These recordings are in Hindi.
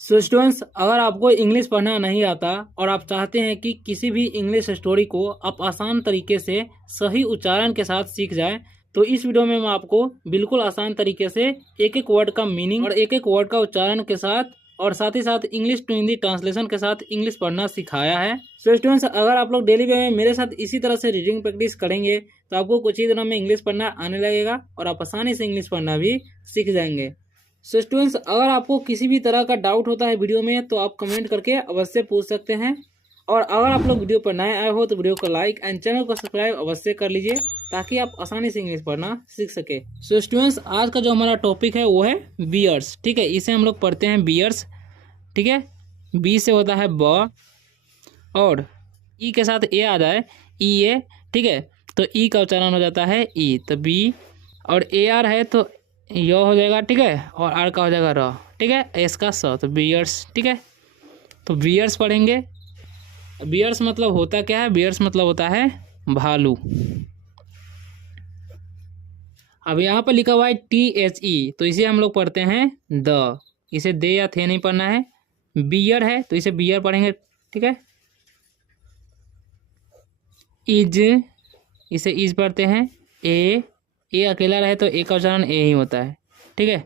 सो स्टूडेंट्स, अगर आपको इंग्लिश पढ़ना नहीं आता और आप चाहते हैं कि किसी भी इंग्लिश स्टोरी को आप आसान तरीके से सही उच्चारण के साथ सीख जाएं, तो इस वीडियो में मैं आपको बिल्कुल आसान तरीके से एक एक वर्ड का मीनिंग और एक एक वर्ड का उच्चारण के साथ और साथ ही साथ इंग्लिश टू हिंदी ट्रांसलेशन के साथ इंग्लिश पढ़ना सिखाया है। सो स्टूडेंट्स, अगर आप लोग डेली वे में मेरे साथ इसी तरह से रीडिंग प्रैक्टिस करेंगे तो आपको कुछ ही दिनों में इंग्लिश पढ़ना आने लगेगा और आप आसानी से इंग्लिश पढ़ना भी सीख जाएंगे। सो स्टूडेंट्स, अगर आपको किसी भी तरह का डाउट होता है वीडियो में तो आप कमेंट करके अवश्य पूछ सकते हैं। और अगर आप लोग वीडियो पर नए आए हो तो वीडियो को लाइक एंड चैनल को सब्सक्राइब अवश्य कर लीजिए ताकि आप आसानी से इंग्लिश पढ़ना सीख सके। सो स्टूडेंट्स, आज का जो हमारा टॉपिक है वो है बियर्स। ठीक है, इसे हम लोग पढ़ते हैं बियर्स। ठीक है, बी से होता है ब और ई के साथ ए आ जाए ई ए। ठीक है, तो ई का उच्चारण हो जाता है ई, तो बी। और ए आर है तो यो हो जाएगा। ठीक है, और आर का हो जाएगा र। ठीक है, एस का स, तो बियर्स। ठीक है, तो बियर्स पढ़ेंगे। बियर्स मतलब होता क्या है? बियर्स मतलब होता है भालू। अब यहाँ पर लिखा हुआ है THE, तो इसे हम लोग पढ़ते हैं द। इसे दे या थे नहीं पढ़ना है। बियर है तो इसे बियर पढ़ेंगे। ठीक है, इज, इसे इज पढ़ते हैं। ए अकेला रहे तो ए का उच्चारण ए ही होता है। ठीक है,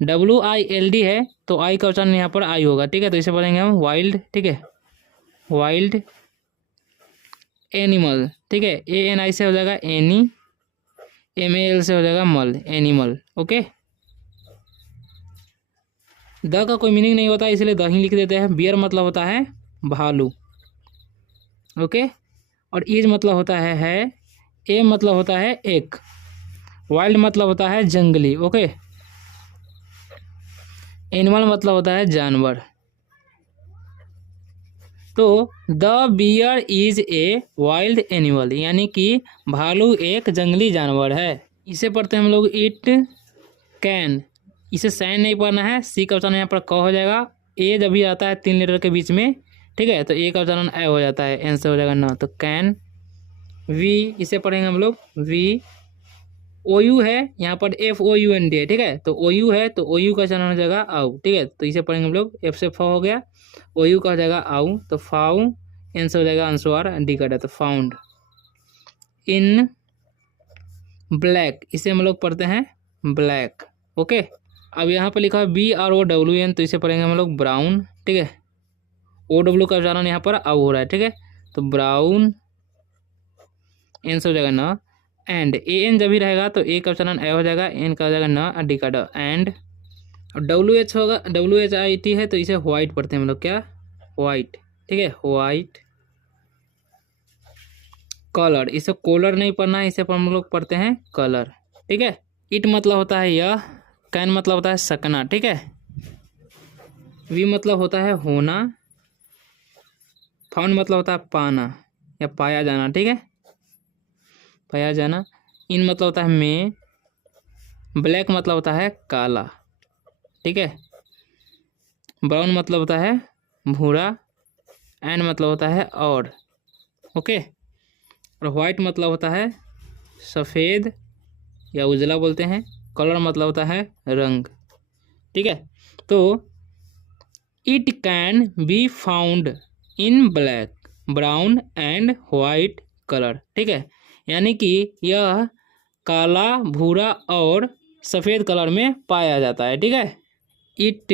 WILD है तो आई का उच्चारण यहाँ पर आई होगा। ठीक है, तो इसे पढ़ेंगे हम वाइल्ड। ठीक है, वाइल्ड एनिमल। ठीक है, ANI से हो जाएगा एनी, MAL से हो जाएगा मल, एनिमल। ओके, द का कोई मीनिंग नहीं होता इसलिए द ही लिख देते हैं। बियर मतलब होता है भालू। ओके, और इज मतलब होता है। ए मतलब होता है एक। वाइल्ड मतलब होता है जंगली। ओके, एनिमल मतलब होता है जानवर। तो the bear is a wild animal, यानी कि भालू एक जंगली जानवर है। इसे पढ़ते हैं हम लोग इट कैन। इसे सैन नहीं पढ़ना है, सी का उच्चारण यहाँ पर क हो जाएगा। ए जब भी आता है 3 लेटर के बीच में, ठीक है, तो ए का उच्चारण ए हो जाता है, एन से हो जाएगा न, तो कैन। वी, इसे पढ़ेंगे हम लोग वी। OU है यहाँ पर FOUND है। ठीक है, तो OU है तो OU का उच्चारण हो जाएगा आउ। ठीक है, तो इसे पढ़ेंगे हम लोग, F से फ हो गया, OU का हो जाएगा आउ, तो फाउ। एन से हो जाएगा अंसवार, डी का तो फाउंड। इन ब्लैक, इसे हम लोग पढ़ते हैं ब्लैक। ओके, अब यहाँ पर लिखा है BROWN, तो इसे पढ़ेंगे हम लोग ब्राउन। ठीक है, OW का उच्चारण यहाँ पर आउ हो रहा है। ठीक है, तो ब्राउन। एन से हो जाएगा न, एंड AN जब भी रहेगा तो ए का उच्चारण ए हो जाएगा, एन का हो जाएगा न, डी का ड, एंड। और WH होगा, WHIT है तो इसे व्हाइट पढ़ते हैं हम लोग, क्या? व्हाइट। ठीक है, व्हाइट। कलर, इसे कॉलर नहीं पढ़ना है, इसे पर हम लोग पढ़ते हैं कलर। ठीक है, इट मतलब होता है यह, कैन मतलब होता है सकना। ठीक है, वी मतलब होता है होना, फाउंड मतलब होता है पाना या पाया जाना। ठीक है, पाया जाना। इन मतलब होता है में, ब्लैक मतलब होता है काला। ठीक है, ब्राउन मतलब होता है भूरा, एंड मतलब होता है और। ओके, और वाइट मतलब होता है सफ़ेद या उजला बोलते हैं। कलर मतलब होता है रंग। ठीक है, तो it can be found in black, brown and white colour. ठीक है, यानी कि यह काला, भूरा और सफ़ेद कलर में पाया जाता है। ठीक है, इट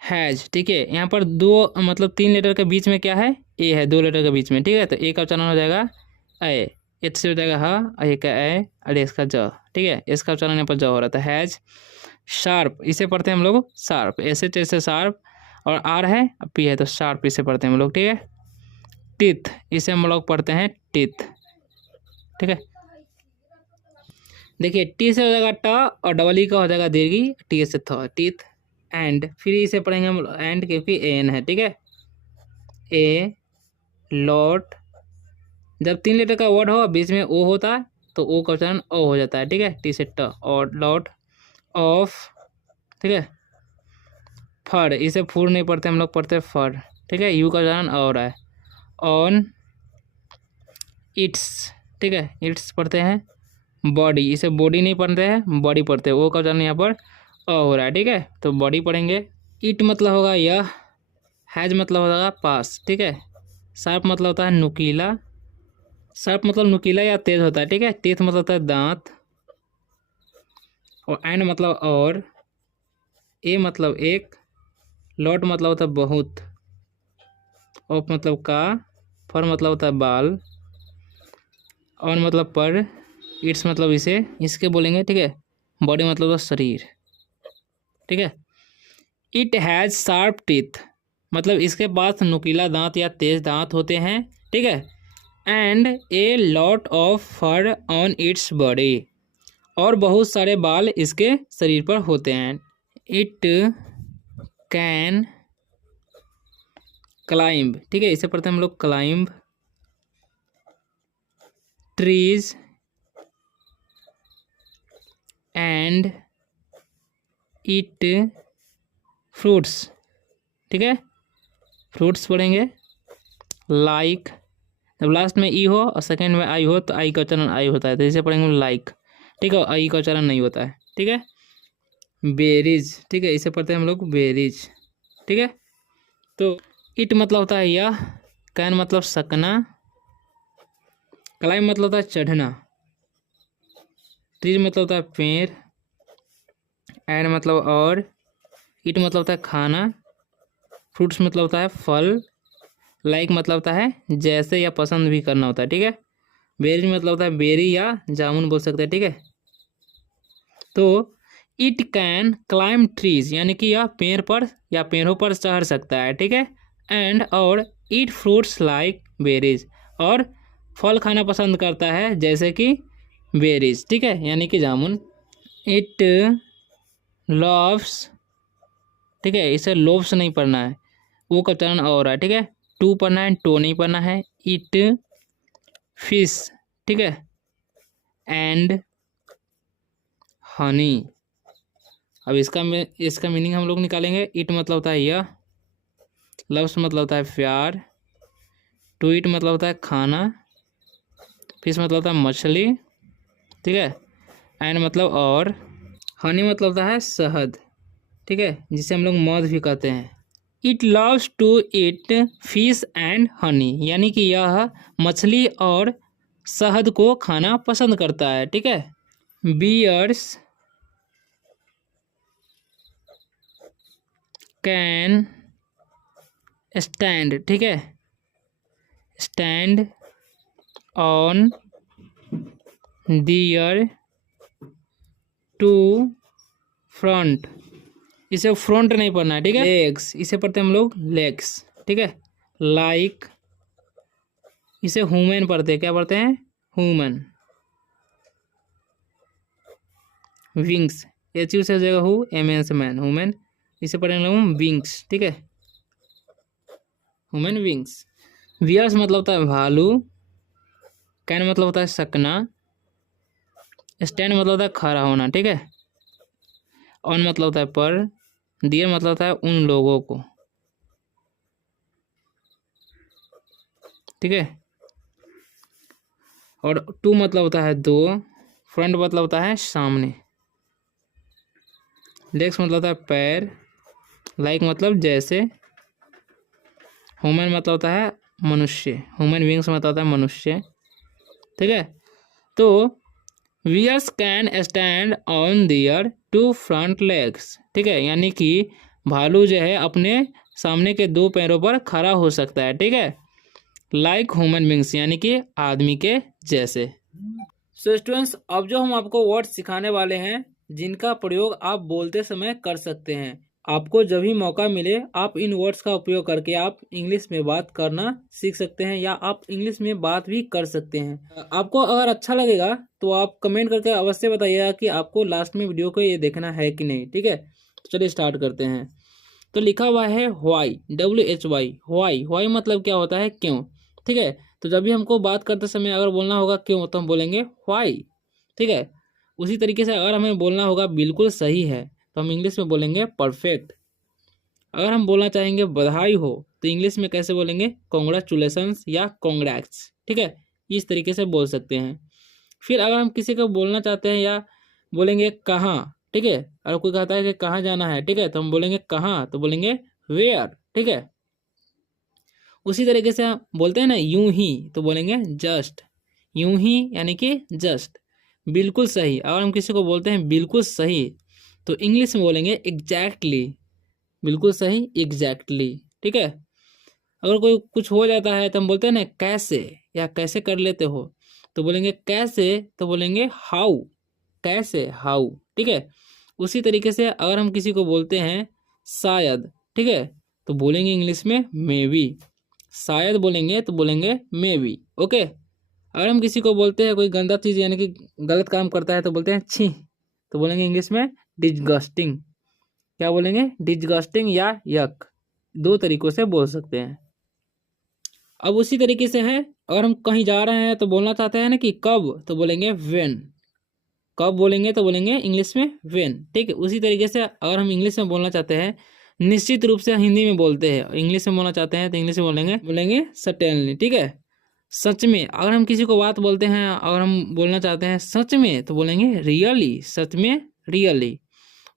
हैज़। ठीक है, यहाँ पर दो मतलब 3 लेटर के बीच में क्या है? ए है, 2 लेटर के बीच में। ठीक है, तो ए का उच्चारण हो जाएगा ए, एच से हो जाएगा ह, ए का ए, और एस का ज। ठीक है, एस का उच्चारण यहाँ पर ज हो रहा था। हैज़। शार्प, इसे पढ़ते हैं हम लोग शार्प, ऐसे जैसे शार्प, और आर है पी है तो शार्प, इसे पढ़ते हैं हम लोग। ठीक है, टीथ, इसे हम लोग पढ़ते हैं टीथ। ठीक है, देखिए टी से हो जाएगा ट और डबल ई का हो जाएगा दीर्घी, टी से थ, टीथ। एंड फिर इसे पढ़ेंगे हम एंड, क्योंकि एन है। ठीक है, ए लॉट, जब 3 लेटर का वर्ड हो बीच में ओ होता है तो ओ का उच्चारण ओ हो जाता है। ठीक है, टी से ट, और लॉट ऑफ। ठीक है, फर, इसे फूर नहीं पढ़ते हम लोग, पढ़ते फर। ठीक है, यू का उच्चारण हो रहा है। On it's. ठीक है, इट्स पढ़ते हैं बॉडी, इसे बॉडी नहीं पढ़ते हैं, बॉडी पढ़ते हैं, वो का उच्चारण यहाँ पर अ हो रहा है। ठीक है, तो बॉडी पढ़ेंगे। इट मतलब होगा यह, हैज मतलब होगा पास, ठीक है। शार्प मतलब होता है नुकीला, शार्प मतलब नुकीला या तेज होता है, ठीक है। टीथ मतलब होता है दांत, और एंड मतलब और, ए मतलब एक, लॉट मतलब होता है बहुत, ऑफ मतलब का, फर मतलब होता है बाल, ऑन मतलब पर, इट्स मतलब इसे, इसके बोलेंगे, ठीक है। बॉडी मतलब होता है शरीर, ठीक है। इट हैज़ शार्प टीथ मतलब इसके पास नुकीला दांत या तेज दांत होते हैं, ठीक है। And a lot of fur on its body और बहुत सारे बाल इसके शरीर पर होते हैं। इट कैन क्लाइंब, ठीक है, इसे पढ़ते हैं हम लोग climb trees and eat fruits, ठीक है। फ्रूट्स पढ़ेंगे लाइक, जब लास्ट में ई हो और सेकंड में आई हो तो आई का उच्चारण आई होता है, तो इसे पढ़ेंगे लाइक, ठीक है। आई का उच्चारण नहीं होता है, ठीक है। बेरीज, ठीक है, इसे पढ़ते हैं हम लोग बेरीज, ठीक है। तो इट मतलब होता है यह, कैन मतलब सकना, क्लाइंब मतलब होता है चढ़ना, ट्रीज मतलब होता है पेड़, एंड मतलब और, इट मतलब होता है खाना, फ्रूट्स मतलब होता है फल, लाइक मतलब होता है जैसे या पसंद भी करना होता है, ठीक है। बेरीज मतलब होता है बेरी या जामुन बोल सकते हैं, ठीक है। तो इट कैन क्लाइम ट्रीज यानी कि यह पेड़ पर या पेड़ों पर चढ़ सकता है, ठीक है। एंड और ईट फ्रूट्स लाइक बेरीज और फल खाना पसंद करता है जैसे कि बेरीज, ठीक है, यानी कि जामुन। इट लव्स, ठीक है, इसे लोव्स नहीं पढ़ना है, वो का उच्चारण और है, ठीक है। टू पढ़ना है, टो नहीं पढ़ना है। इट फिश, ठीक है, एंड हनी। अब इसका मीनिंग हम लोग निकालेंगे। इट मतलब होता है यह, लव्स मतलब होता है प्यार, टू इट मतलब होता है खाना, फिश मतलब होता है मछली, ठीक है, एंड मतलब और, हनी मतलब होता है शहद, ठीक है, जिसे हम लोग मध भी कहते हैं। It loves to eat fish and honey यानी कि यह मछली और शहद को खाना पसंद करता है, ठीक है। बियर्स कैन स्टैंड, ठीक है, stand on their two front, इसे फ्रंट नहीं पढ़ना है, ठीक है। लेग्स, इसे पढ़ते हैं हम लोग लेग्स, ठीक है। लाइक, इसे ह्यूमन पढ़ते हैं, क्या पढ़ते हैं, ह्यूमन। विंग्स, एच यू से हो जाएगा हु, एम एन से मैन, ह्यूमन, इसे पढ़ेंगे हम विंग्स, ठीक है, ह्यूमन विंग्स। वियर्स मतलब होता है भालू, कैन मतलब होता है सकना, स्टैंड मतलब होता है खड़ा होना, ठीक है, ऑन मतलब होता है पर, डियर मतलब होता है उन लोगों को, ठीक है, और टू मतलब होता है दो, फ्रंट मतलब होता है सामने, लेग्स मतलब होता है पैर, लाइक मतलब जैसे, ह्यूमन मतलब होता है मनुष्य, ह्यूमन बींग्स मतलब होता है मनुष्य, ठीक है। तो bears can stand on their two front legs, ठीक है, यानी कि भालू जो है अपने सामने के दो पैरों पर खड़ा हो सकता है, ठीक है, लाइक ह्यूमन बींग्स यानी कि आदमी के जैसे। सो स्टूडेंट्स, अब जो हम आपको वर्ड सिखाने वाले हैं जिनका प्रयोग आप बोलते समय कर सकते हैं, आपको जब भी मौका मिले आप इन वर्ड्स का उपयोग करके आप इंग्लिश में बात करना सीख सकते हैं या आप इंग्लिश में बात भी कर सकते हैं। आपको अगर अच्छा लगेगा तो आप कमेंट करके अवश्य बताइएगा कि आपको लास्ट में वीडियो को ये देखना है कि नहीं, ठीक है। तो चलिए स्टार्ट करते हैं। तो लिखा हुआ है व्हाई, WHY, व्हाई। व्हाई मतलब क्या होता है, क्यों, ठीक है। तो जब भी हमको बात करते समय अगर बोलना होगा क्यों तो हम बोलेंगे व्हाई, ठीक है। उसी तरीके से अगर हमें बोलना होगा बिल्कुल सही है तो हम इंग्लिश में बोलेंगे परफेक्ट। अगर हम बोलना चाहेंगे बधाई हो तो इंग्लिश में कैसे बोलेंगे, कॉन्ग्रेचुलेशंस या कॉन्ग्रैट्स, ठीक है, इस तरीके से बोल सकते हैं। फिर अगर हम किसी को बोलना चाहते हैं या बोलेंगे कहाँ, ठीक है। अगर कोई कहता है कि कहाँ जाना है, ठीक है, तो हम बोलेंगे कहाँ, तो बोलेंगे वेयर, ठीक है। उसी तरीके से हम बोलते हैं ना यूं ही, तो बोलेंगे जस्ट, यूं ही यानी कि जस्ट, बिल्कुल सही। अगर हम किसी को बोलते हैं बिल्कुल सही, तो इंग्लिश में बोलेंगे एग्जैक्टली, बिल्कुल सही, एग्जैक्टली, ठीक है। अगर कोई कुछ हो जाता है तो हम बोलते हैं ना कैसे, या कैसे कर लेते हो, तो बोलेंगे कैसे, तो बोलेंगे हाउ, कैसे, हाउ, ठीक है। उसी तरीके से अगर हम किसी को बोलते हैं शायद, ठीक है, तो बोलेंगे इंग्लिश में मे बी, शायद बोलेंगे तो बोलेंगे मे बी, ओके। अगर हम किसी को बोलते हैं कोई गंदा चीज़ यानी कि गलत काम करता है तो बोलते हैं छी, तो बोलेंगे इंग्लिश में डिस्गस्टिंग, क्या बोलेंगे, डिस्गस्टिंग या यक, दो तरीकों से बोल सकते हैं। अब उसी तरीके से है, अगर हम कहीं जा रहे हैं तो बोलना चाहते हैं ना कि कब, तो बोलेंगे व्हेन, कब बोलेंगे तो बोलेंगे इंग्लिश में व्हेन, ठीक है। उसी तरीके से अगर हम इंग्लिश में बोलना चाहते हैं, निश्चित रूप से हिंदी में बोलते हैं, इंग्लिश में बोलना चाहते हैं तो इंग्लिश में बोलेंगे बोलेंगे सर्टेनली, ठीक है। सच में, अगर हम किसी को बात बोलते हैं, अगर हम बोलना चाहते हैं सच में, तो बोलेंगे रियली, सच में, रियली।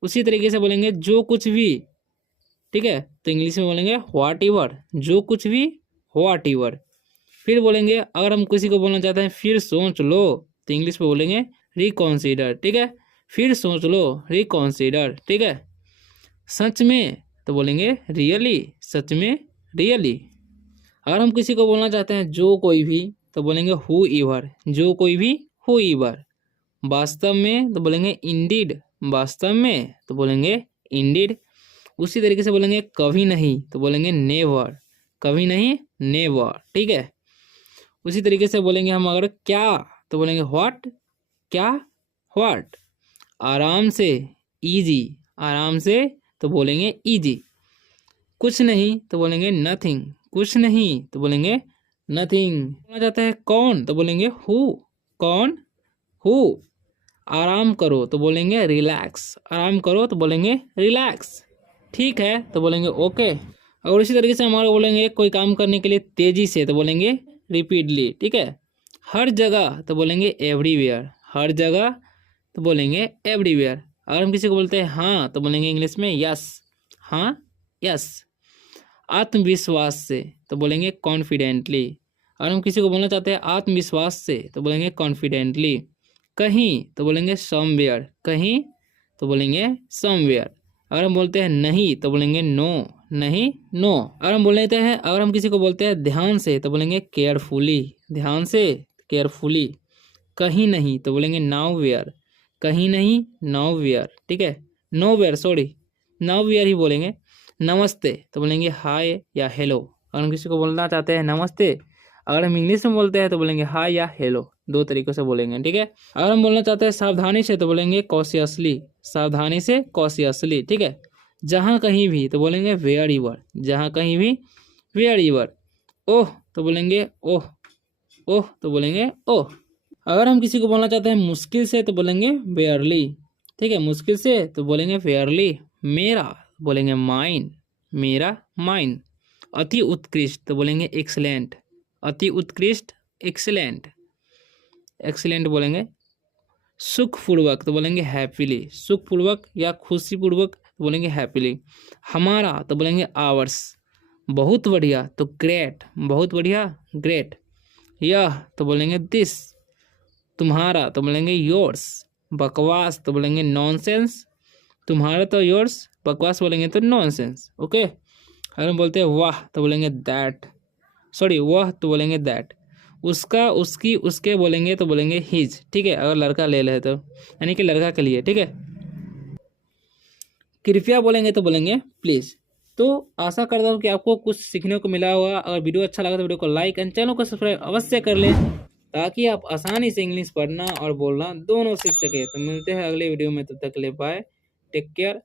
उसी तरीके से बोलेंगे जो कुछ भी, ठीक है, तो इंग्लिश में बोलेंगे व्हाट एवर, जो कुछ भी, व्हाट एवर। फिर बोलेंगे अगर हम किसी को बोलना चाहते हैं फिर सोच लो, तो इंग्लिश में बोलेंगे रिकॉन्सिडर, ठीक है, फिर सोच लो, रिकॉन्सिडर, ठीक है। सच में तो बोलेंगे रियली, सच में, रियली। अगर हम किसी को बोलना चाहते हैं जो कोई भी, तो बोलेंगे हु एवर, जो कोई भी, हु एवर। वास्तव में तो बोलेंगे इंडीड, वास्तव में तो बोलेंगे इंडीड। उसी तरीके से बोलेंगे कभी नहीं, तो बोलेंगे नेवर, कभी नहीं, नेवर, ठीक है। उसी तरीके से बोलेंगे हम अगर क्या, तो बोलेंगे व्हाट, क्या, व्हाट। आराम से, इजी, आराम से तो बोलेंगे इजी। कुछ नहीं तो बोलेंगे नथिंग, कुछ नहीं तो बोलेंगे नथिंग। बोलना चाहते हैं कौन, तो बोलेंगे हु, कौन, हु। आराम करो तो बोलेंगे रिलैक्स, आराम करो तो बोलेंगे रिलैक्स, ठीक है, तो बोलेंगे ओके। और इसी तरीके से हमारे बोलेंगे कोई काम करने के लिए तेजी से, तो बोलेंगे रिपीटली, ठीक है। हर जगह तो बोलेंगे एवरीवेयर, हर जगह तो बोलेंगे एवरीवेयर। अगर हम किसी को बोलते हैं हाँ, तो बोलेंगे इंग्लिश में यस, हाँ, यस। आत्मविश्वास से तो बोलेंगे कॉन्फिडेंटली। अगर हम किसी को बोलना चाहते हैं आत्मविश्वास से, तो बोलेंगे कॉन्फिडेंटली। कहीं तो बोलेंगे समवेयर, कहीं तो बोलेंगे समवेयर। अगर हम बोलते हैं नहीं, तो बोलेंगे नो, नहीं, नो। अगर हम बोलते हैं, अगर हम किसी को बोलते हैं ध्यान से, तो बोलेंगे केयरफुली, ध्यान से, केयरफुली। कहीं नहीं तो बोलेंगे नाउ वेयर, कहीं नहीं, नाउ वेयर, ठीक है, no where, sorry, now where ही बोलेंगे। नमस्ते तो बोलेंगे हाय या हेलो। अगर हम किसी को बोलना चाहते हैं नमस्ते, अगर हम इंग्लिश में बोलते हैं तो बोलेंगे हाय या हेलो, दो तरीकों से बोलेंगे, ठीक है। अगर हम बोलना चाहते हैं सावधानी से, तो बोलेंगे कॉशियसली, सावधानी से, कॉशियसली, ठीक है। जहाँ कहीं भी तो बोलेंगे वेयर एवर, जहाँ कहीं भी, वेयर एवर। ओह तो बोलेंगे ओह, ओह तो बोलेंगे ओह। अगर हम किसी को बोलना चाहते हैं मुश्किल से, तो बोलेंगे बेयरली, ठीक है, मुश्किल से तो बोलेंगे बेयरली। मेरा बोलेंगे माइन, मेरा, माइन। अति उत्कृष्ट तो बोलेंगे एक्सलेंट, अति उत्कृष्ट, एक्सलेंट, एक्सलेंट बोलेंगे। सुखपूर्वक तो बोलेंगे हैप्पीली, सुखपूर्वक या खुशीपूर्वक तो बोलेंगे हैप्पीली। हमारा तो बोलेंगे आवर्स। बहुत बढ़िया तो ग्रेट, बहुत बढ़िया, ग्रेट। यह तो बोलेंगे दिस। तुम्हारा तो बोलेंगे योर्स। बकवास तो बोलेंगे नॉनसेंस। तुम्हारा तो योर्स, बकवास बोलेंगे तो नॉनसेंस, ओके। अगर हम बोलते हैं वाह तो बोलेंगे दैट, सॉरी, वह तो बोलेंगे दैट। उसका, उसकी, उसके बोलेंगे तो बोलेंगे हिज, ठीक है, अगर लड़का ले ले तो, यानी कि लड़का के लिए, ठीक है। कृपया बोलेंगे तो बोलेंगे प्लीज़। तो आशा करता हूँ कि आपको कुछ सीखने को मिला होगा। अगर वीडियो अच्छा लगा तो वीडियो को लाइक एंड चैनल को सब्सक्राइब अवश्य कर लें, ताकि आप आसानी से इंग्लिश पढ़ना और बोलना दोनों सीख सके। तो मिलते हैं अगले वीडियो में, तब तक के लिए बाय, टेक केयर।